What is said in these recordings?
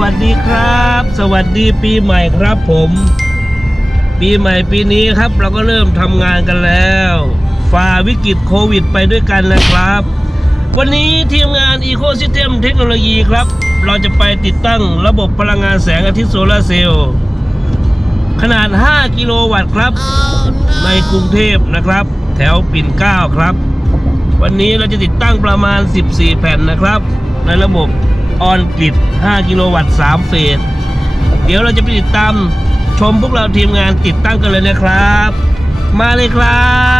วัสดีครับ สวัสดีปีใหม่ครับผม ปีใหม่ปีนี้ครับ เราก็เริ่มทำงานกันแล้วฝ่าวิกฤตโควิดไปด้วยกันนะครับ วันนี้ทีมงาน Ecosystem เทคโนโลยีครับ เราจะไปติดตั้งระบบพลังงานแสงอาทิตย์โซลาร์เซลล์ขนาด 5 กิโลวัตต์ครับ ในกรุงเทพนะครับ แถวปิ่นเกล้าครับ วันนี้เราจะติดตั้งประมาณ 14 แผ่นนะครับ ในระบบ ออนกริด 5 กิโลวัตต์ 3 เฟส เดี๋ยวเราจะไปติดตามชมพวกเราทีมงานติดตั้งกันเลยนะครับ มาเลยครับ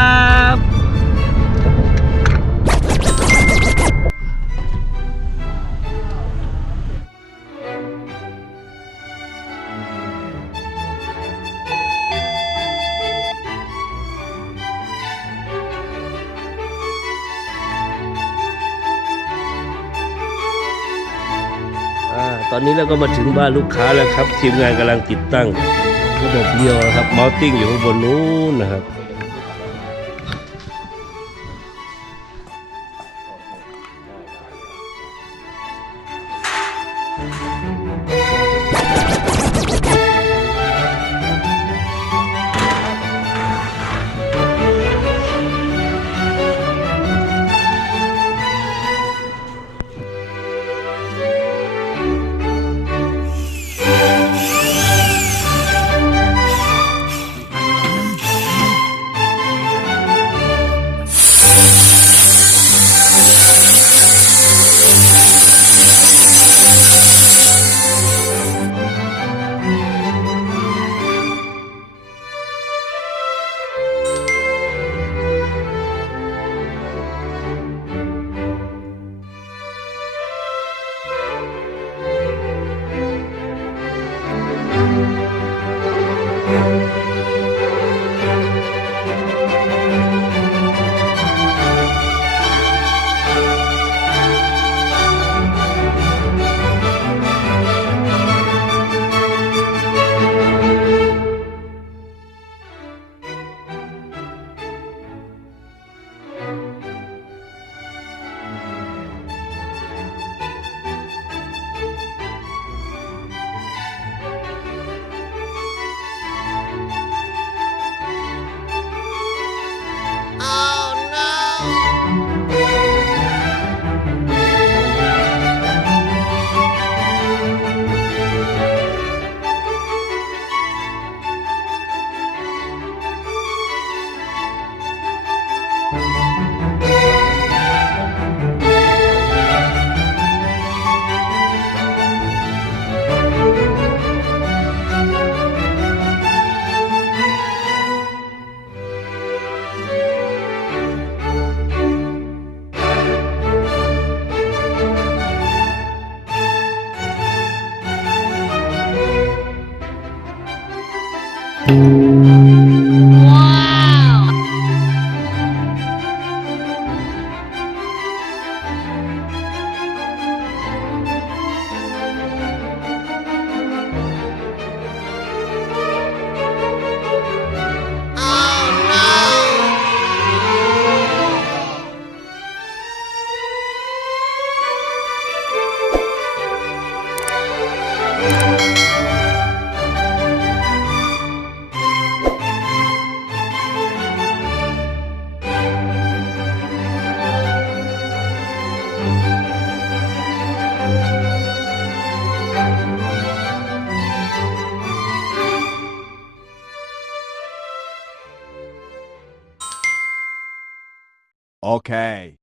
ตอนนี้เราก็มาถึงบ้านลูกค้าแล้วครับ ทีมงานกำลังติดตั้งระบบเดียวนะครับมาส์ติ้งอยู่ข้างบนนู้นนะครับ Okay.